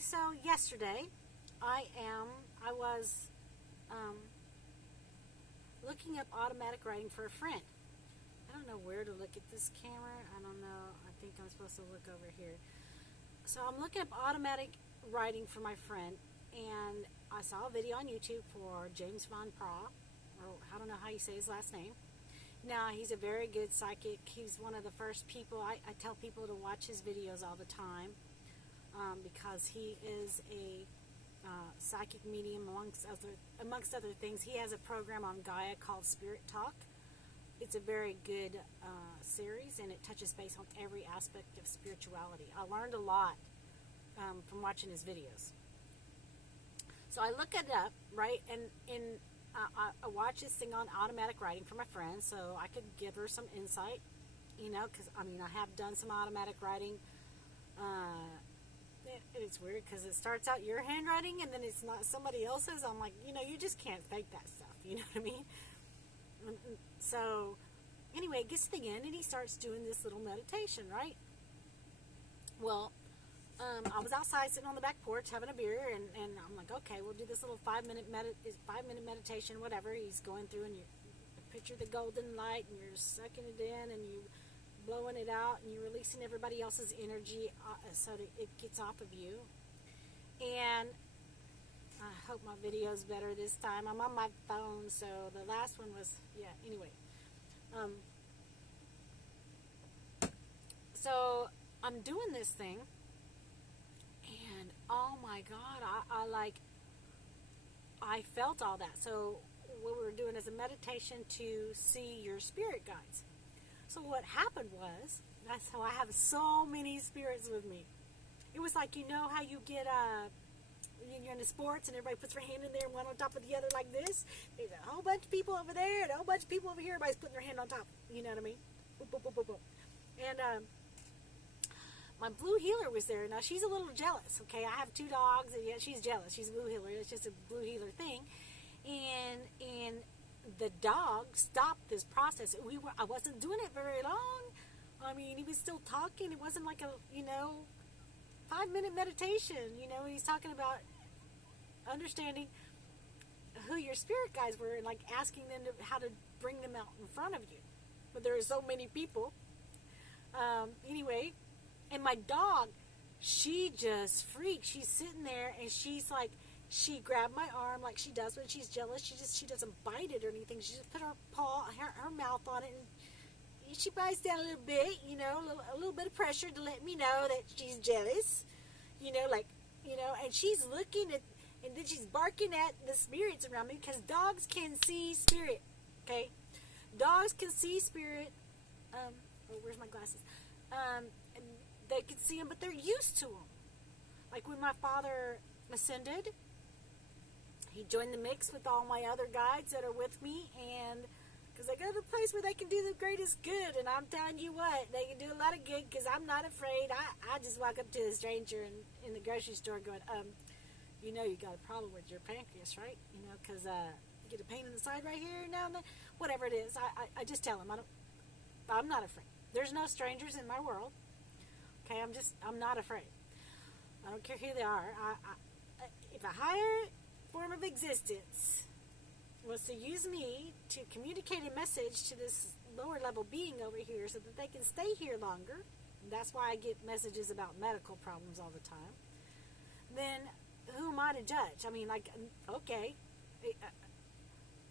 so yesterday I was looking up automatic writing for a friend. I don't know where to look at this camera. I don't know. I think I'm supposed to look over here. So I'm looking up automatic writing for my friend, and I saw a video on YouTube for James Von Praw, or I don't know how you say his last name. Now, he's a very good psychic. He's one of the first people. I tell people to watch his videos all the time because he is a psychic medium amongst other things. He has a program on Gaia called Spirit Talk. It's a very good series, and it touches base on every aspect of spirituality. I learned a lot from watching his videos. So I look it up, right, and I watch this thing on automatic writing for my friend so I could give her some insight, because, I have done some automatic writing. It's weird because it starts out your handwriting and then it's not somebody else's. I'm like, you just can't fake that stuff, you know what I mean? So, anyway, it gets to the end and he starts doing this little meditation, right? Well, I was outside sitting on the back porch having a beer, and I'm like, okay, we'll do this little 5-minute meditation, whatever. He's going through, and you picture the golden light, and you're sucking it in, and you blowing it out, and you're releasing everybody else's energy so that it gets off of you. And I hope my video's better this time. I'm on my phone, so the last one was, anyway. So I'm doing this thing, and oh my God, I felt all that. So what we were doing is a meditation to see your spirit guides. So what happened was, so I have so many spirits with me. It was like, how you get you're into sports and everybody puts their hand in there, one on top of the other like this. There's a whole bunch of people over there and a whole bunch of people over here. Everybody's putting their hand on top. You know what I mean? Boop, boop, boop, boop, boop. And my blue healer was there. Now, she's a little jealous, okay? I have 2 dogs, and she's jealous. She's a blue healer. It's just a blue healer thing. And the dog stopped this process. I wasn't doing it very long. He was still talking. It wasn't like a, 5-minute meditation, and he's talking about understanding who your spirit guides were and, like, asking them how to bring them out in front of you. But there are so many people. Anyway, and my dog, she just freaked. She's sitting there, and she's like, she grabbed my arm like she does when she's jealous. She doesn't bite it or anything. She just put her paw, her mouth on it, and she bites down a little bit, a little bit of pressure to let me know that she's jealous, and she's looking at, and then she's barking at the spirits around me, because dogs can see spirit, okay? Dogs can see spirit. Where's my glasses? They can see them, but they're used to them. Like when my father ascended, he joined the mix with all my other guides that are with me, and because they go to a place where they can do the greatest good, and I'm telling you what, they can do a lot of good, because I'm not afraid. I just walk up to a stranger in the grocery store going, you got a problem with your pancreas, right? Because you get a pain in the side right here now and then, whatever it is. I just tell them, I'm not afraid. There's no strangers in my world. Okay, I'm not afraid. I don't care who they are. If a higher form of existence was to use me to communicate a message to this lower level being over here so that they can stay here longer, and that's why I get messages about medical problems all the time, then who am I to judge? Okay,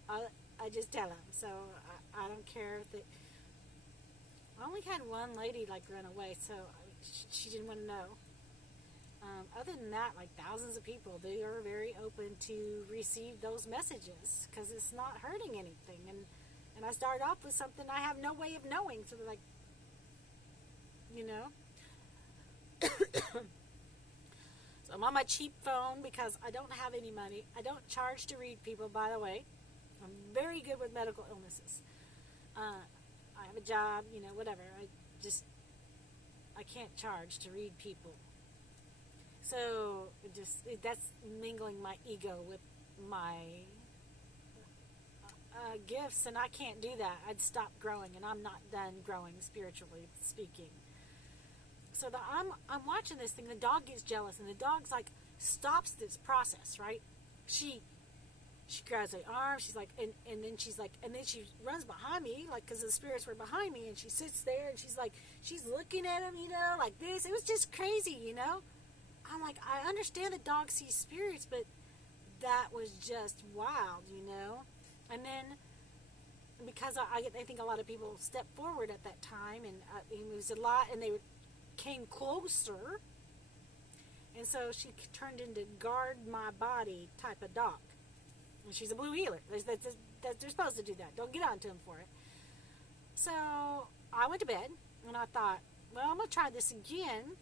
I just tell them. So I don't care if they... I only had one lady run away, so she didn't want to know. Other than that, thousands of people, they are very open to receive those messages because it's not hurting anything. And I started off with something I have no way of knowing, so they're like, So I'm on my cheap phone because I don't have any money. I don't charge to read people, by the way. I'm very good with medical illnesses. I have a job, whatever. I can't charge to read people. So that's mingling my ego with my gifts, and I can't do that. I'd stop growing, and I'm not done growing spiritually speaking. So I'm watching this thing. The dog gets jealous, and the dog's like stops this process, right? She grabs my arm. She's like, and then she's like, and then she runs behind me, like, because the spirits were behind me, and she sits there, and she's like, she's looking at him, like this. It was just crazy, I'm like, I understand the dog sees spirits, but that was just wild, And then, because I think a lot of people stepped forward at that time, and it was a lot, and they came closer, and so she turned into guard my body type of dog. And she's a blue healer. They're supposed to do that. Don't get on to them for it. So I went to bed, and I thought, well, I'm going to try this again,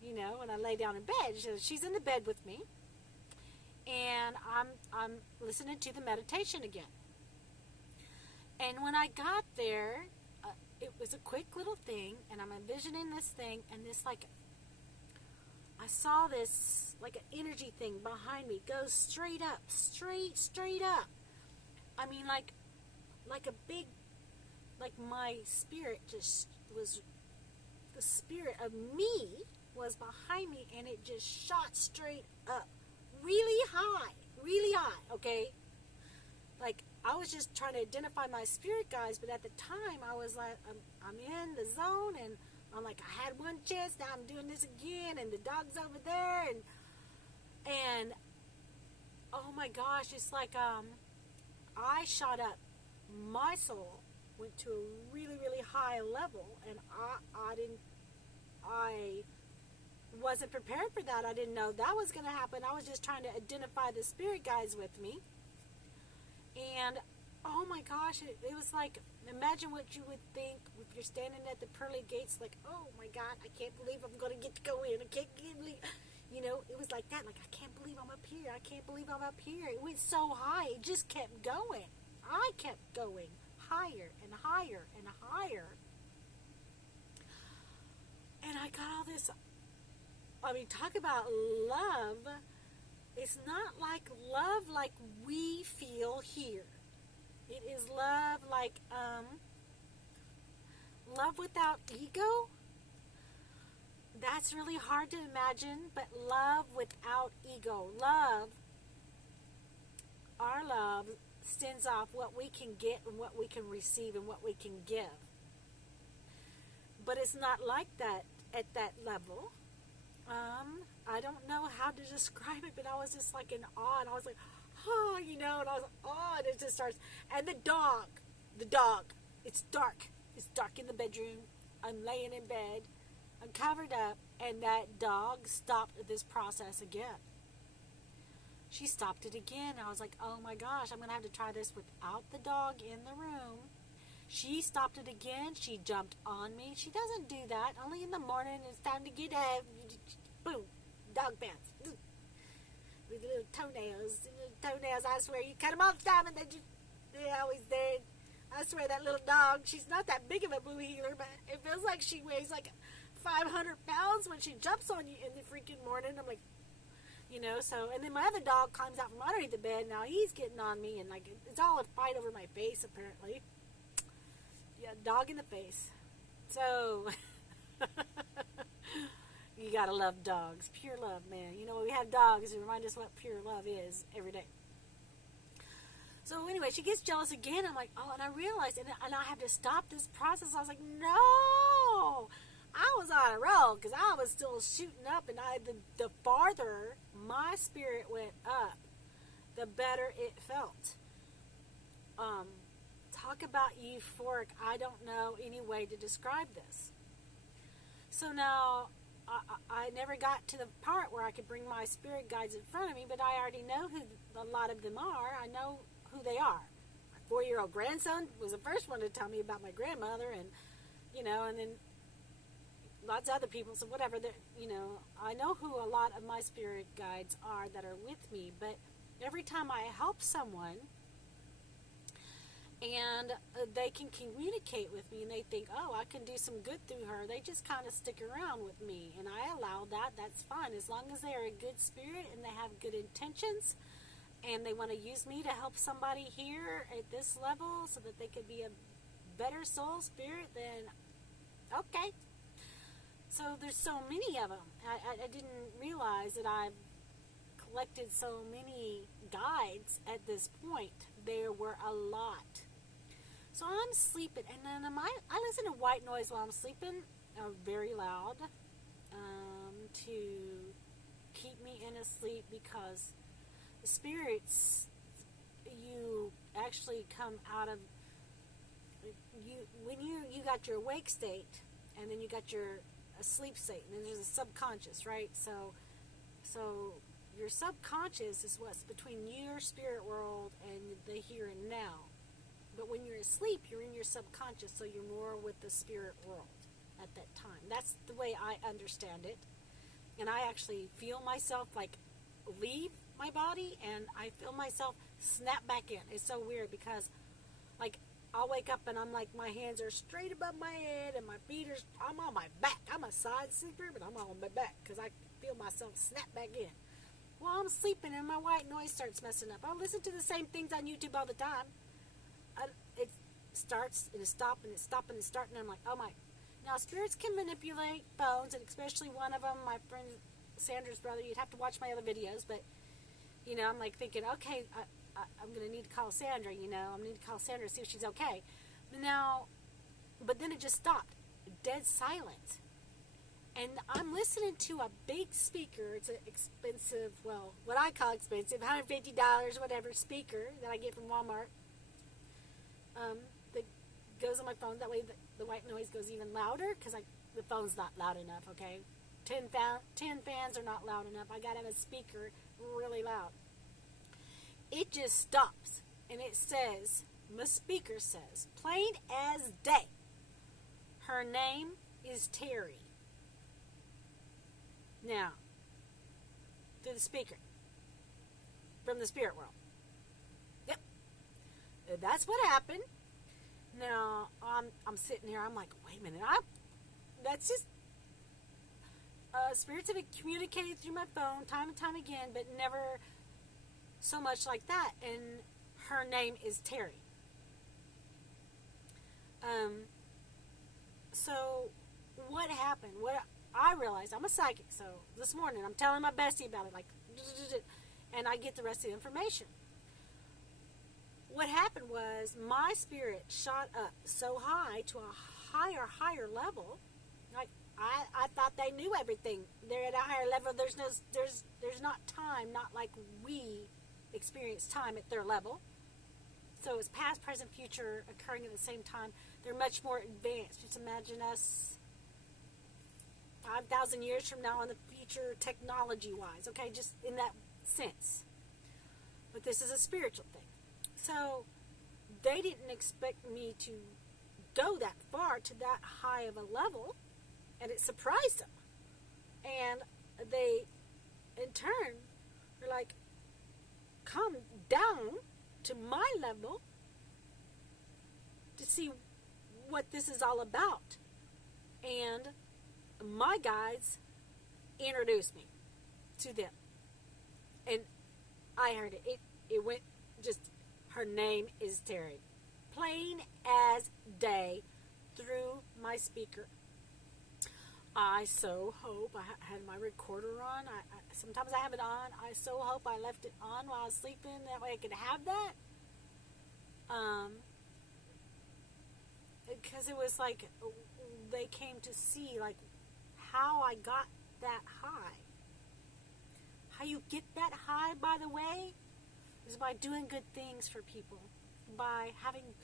when I lay down in bed. She's in the bed with me, and I'm listening to the meditation again. And when I got there, it was a quick little thing, and I'm envisioning this thing, and this, like, I saw this, like, an energy thing behind me go straight up, straight up. I mean, like a big, like, my spirit just was, the spirit of me was behind me, and it just shot straight up, really high, okay? Like, I was just trying to identify my spirit guides, but at the time, I was like, I'm in the zone, and I'm like, I had one chance, now I'm doing this again, and the dog's over there, and oh my gosh, it's like, I shot up, my soul went to a really, really high level, and I wasn't prepared for that. I didn't know that was going to happen. I was just trying to identify the spirit guides with me, and oh my gosh, it was like, imagine what you would think if you're standing at the pearly gates, like, oh my God, I can't believe I'm going to get to go in. I can't believe, it was like that. Like, I can't believe I'm up here. I can't believe I'm up here. It went so high. It just kept going. I kept going higher and higher and higher. And I got all this, talk about love. It's not like love like we feel here. It is love like, love without ego. That's really hard to imagine, but love without ego. Our love sends off what we can get and what we can receive and what we can give. But it's not like that at that level. I don't know how to describe it, but I was just like in awe, and I was like, oh, and I was like, oh, and it just starts. And the dog, it's dark. It's dark in the bedroom. I'm laying in bed. I'm covered up, and that dog stopped this process again. She stopped it again. I was like, oh my gosh, I'm going to have to try this without the dog in the room. She stopped it again. She jumped on me. She doesn't do that. Only in the morning. It's time to get up. Boom. Dog pants. With little toenails. I swear, you cut them all the time, and they're always there. I swear, that little dog, she's not that big of a blue healer, but it feels like she weighs like 500 pounds when she jumps on you in the freaking morning. I'm like, so, and then my other dog climbs out from underneath the bed. Now he's getting on me, and like, it's all a fight over my face, apparently. Yeah, dog in the face. So, you gotta love dogs. Pure love, man. We have dogs who remind us what pure love is every day. So anyway, she gets jealous again. I'm like, oh, and I realized, and I have to stop this process. I was like, no! I was on a roll, because I was still shooting up, and the farther my spirit went up, the better it felt. Talk about euphoric. I don't know any way to describe this. So now, I never got to the part where I could bring my spirit guides in front of me, but I already know who a lot of them are. I know who they are. My 4-year-old grandson was the first one to tell me about my grandmother, and and then lots of other people. So whatever, I know who a lot of my spirit guides are that are with me. But every time I help someone, and they can communicate with me, and they think, oh, I can do some good through her, they just kind of stick around with me, and I allow that. That's fine, as long as they are a good spirit and they have good intentions, and they want to use me to help somebody here at this level so that they could be a better soul spirit, then okay. So there's so many of them. I didn't realize that I've collected so many guides at this point. There were a lot. So I'm sleeping, and then I listen to white noise while I'm sleeping, very loud, to keep me in a sleep, because the spirits, you actually come out of, when you got your awake state, and then you got your sleep state, and then there's a subconscious, right? So your subconscious is what's between your spirit world and the here and now. But when you're asleep, you're in your subconscious, so you're more with the spirit world at that time. That's the way I understand it. And I actually feel myself like leave my body, and I feel myself snap back in. It's so weird, because like I'll wake up and I'm like, my hands are straight above my head and my feet are, I'm on my back. I'm a side sleeper, but I'm on my back because I feel myself snap back in. While I'm sleeping and my white noise starts messing up, I listen to the same things on YouTube all the time. It starts and it stops and it stops and it's starting, and I'm like, oh my. Now, spirits can manipulate phones, and especially one of them, my friend Sandra's brother. You'd have to watch my other videos, but, you know, I'm like thinking, okay, I'm going to need to call Sandra, you know. I need to call Sandra to see if she's okay. But then it just stopped. Dead silent. And I'm listening to a big speaker. It's an expensive, well, what I call expensive, $150, whatever, speaker that I get from Walmart. That goes on my phone. That way the white noise goes even louder, because the phone's not loud enough, okay? 10 fans are not loud enough. I got to have a speaker really loud. It just stops, and it says, the speaker says, plain as day, her name is Terri. Now, through the speaker, from the spirit world. Yep. That's what happened. Now, I'm sitting here, I'm like, wait a minute, that's just, spirits have communicated through my phone time and time again, but never so much like that, and her name is Terri. So, what happened? What I realized, I'm a psychic, so this morning I'm telling my bestie about it, like, and I get the rest of the information. What happened was, my spirit shot up so high to a higher level. Like, I thought they knew everything. They're at a higher level. There's not time, not like we experience time at their level. So it's past, present, future occurring at the same time. They're much more advanced. Just imagine us 5,000 years from now in the future, technology-wise. Okay, just in that sense. But this is a spiritual thing. So they didn't expect me to go that far, to that high of a level, and it surprised them. And they, in turn, were like, come down to my level to see what this is all about. And my guides introduced me to them. And I heard it. It went just, her name is Terri. Plain as day through my speaker. I so hope, I had my recorder on. Sometimes I have it on. I so hope I left it on while I was sleeping. That way I could have that. Because it was like, they came to see, like, how I got that high. How you get that high, by the way, is by doing good things for people. By having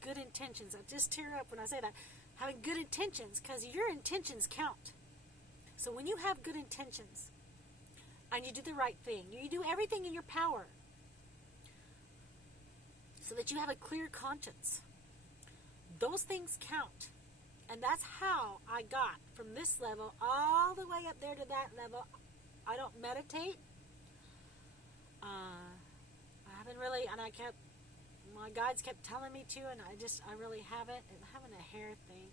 good intentions. I just tear up when I say that. Having good intentions, because your intentions count. So when you have good intentions, and you do the right thing, you do everything in your power, so that you have a clear conscience, those things count. And that's how I got from this level all the way up there to that level. I don't meditate. I haven't really, and my guides kept telling me to, and I really haven't. And having a hair thing,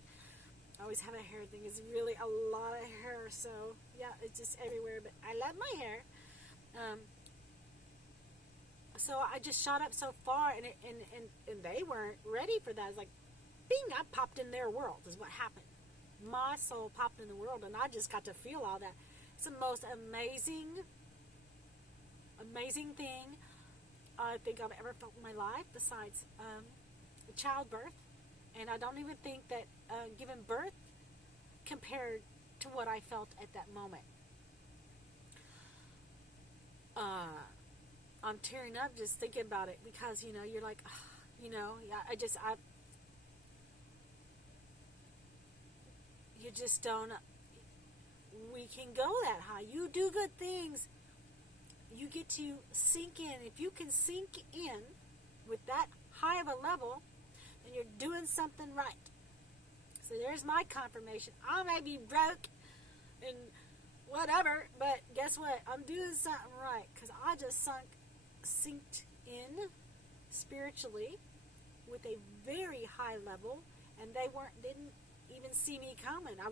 I always have a hair thing. It's really a lot of hair, so yeah, it's just everywhere. But I love my hair. So I just shot up so far, and they weren't ready for that. It's like, bing, I popped in their world is what happened. my soul popped in the world, and I just got to feel all that. It's the most amazing thing I think I've ever felt in my life, besides childbirth. And I don't even think that giving birth compared to what I felt at that moment. I'm tearing up just thinking about it, because, you know, you're like, you know, you just don't, we can go that high. You do good things, you get to sink in. If you can sink in with that high of a level, then you're doing something right. So there's my confirmation. I may be broke and whatever, but guess what? I'm doing something right, because I just synced in spiritually with a very high level, and they didn't even see me coming. I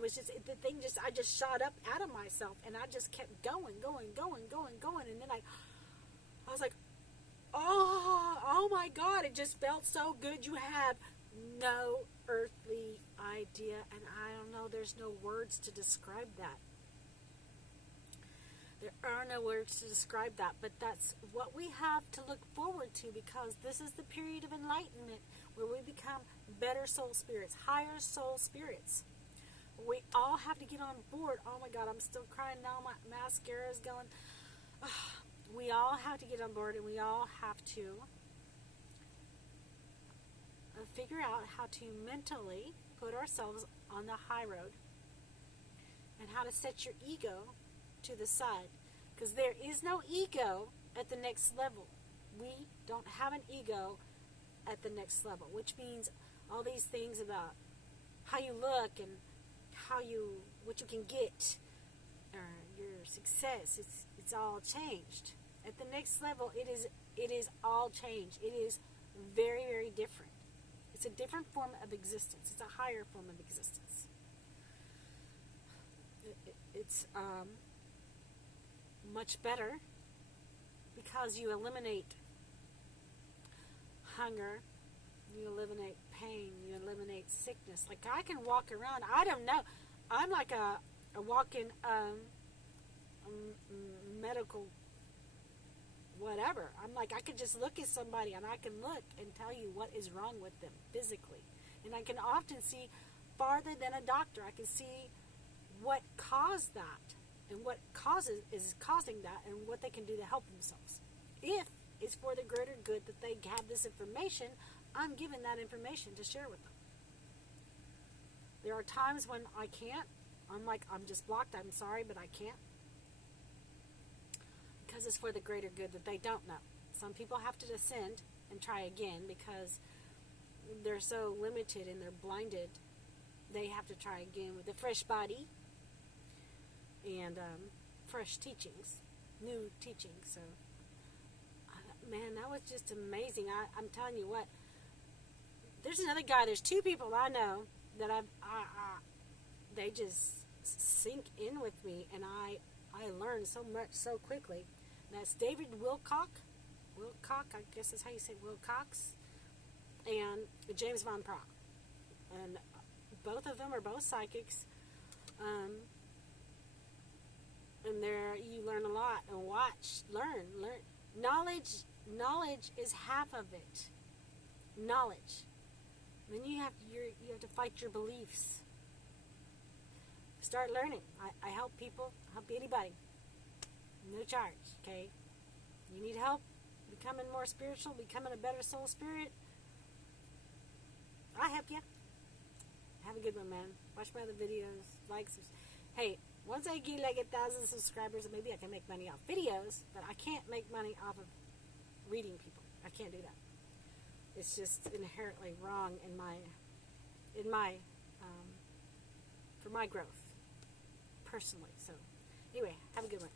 just shot up out of myself, and I just kept going, and then I was like, oh my God, it just felt so good. You have no earthly idea, and I don't know, there's no words to describe that. There are no words to describe that, but that's what we have to look forward to, because this is the period of enlightenment where we become better soul spirits, higher soul spirits. We all have to get on board. Oh my God, I'm still crying now. My mascara is going. We all have to get on board, and we all have to figure out how to mentally put ourselves on the high road, and how to set your ego to the side, because there is no ego at the next level. We don't have an ego at the next level, which means all these things about how you look and what you can get, or your success, it's all changed. At the next level, it is all changed. It is very, very different. It's a different form of existence. It's a higher form of existence. It's much better, because you eliminate hunger, you eliminate pain, you eliminate sickness. Like, I can walk around, I don't know, I'm like a walking medical whatever. I'm like, I could just look at somebody, and I can look and tell you what is wrong with them physically. And I can often see farther than a doctor. I can see what caused that, and what is causing that, and what they can do to help themselves. If it's for the greater good that they have this information, I'm given that information to share with them. There are times when I can't. I'm like, I'm just blocked. I'm sorry, but I can't. Because it's for the greater good that they don't know. Some people have to descend and try again, because they're so limited and they're blinded. They have to try again with a fresh body and fresh teachings, new teachings. So, man, that was just amazing. I'm telling you what. There's another guy. There's two people I know that they just sink in with me, and I learned so much so quickly. And that's David Wilcock, I guess that's how you say Wilcox, and James Von Praagh. And both of them are both psychics. And there you learn a lot, and learn. Knowledge is half of it. Knowledge. Then you have to fight your beliefs. Start learning. I help people, help anybody. No charge, okay? You need help becoming more spiritual, becoming a better soul spirit? I help you. Have a good one, man. Watch my other videos. Hey, once I get like 1,000 subscribers, maybe I can make money off videos, but I can't make money off of reading people. I can't do that. It's just inherently wrong for my growth, personally. So, anyway, have a good one.